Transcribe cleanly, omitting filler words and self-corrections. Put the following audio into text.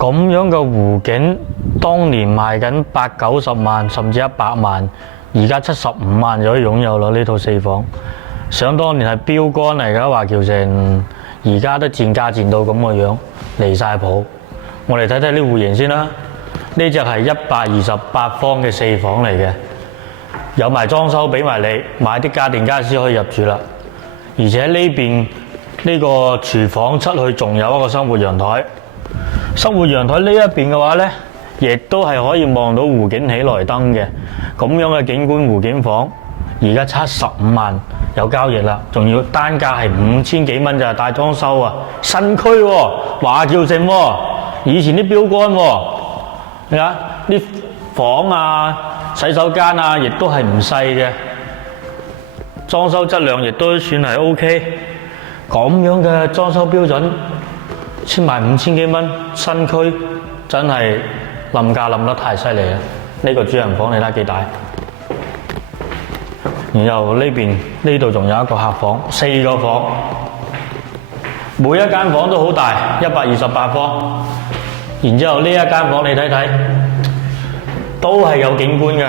咁樣嘅湖景，當年賣緊80-90萬，甚至100萬，而家75萬就可以擁有啦。呢套4房，想當年係標杆嚟㗎，話叫成，而家都賤價賤到咁嘅樣，離晒譜。我哋睇睇呢戶型先啦。呢只係128方嘅4房嚟嘅，有埋裝修俾埋你，買啲家電家私可以入住啦。而且呢邊呢個廚房出去仲有一個生活陽台。生活陽台呢一邊嘅話呢，亦都係可以望到湖景喜來登嘅咁樣嘅景觀湖景房，而家75萬有交易啦，仲要單價係5000幾蚊咋，大裝修啊，新區喎，話叫盛喎，以前啲標杆喎，你睇啲房啊、洗手間啊，亦都係唔細嘅，裝修質量亦都算係 OK， 咁樣嘅裝修標準。先賣5000幾蚊，新區真係冧價冧得太犀利啦！呢個主人房你睇幾大？然後呢邊呢度仲有一個客房，4個房，每一間房都好大，128方。然之後呢一間房你睇睇，都係有景觀嘅，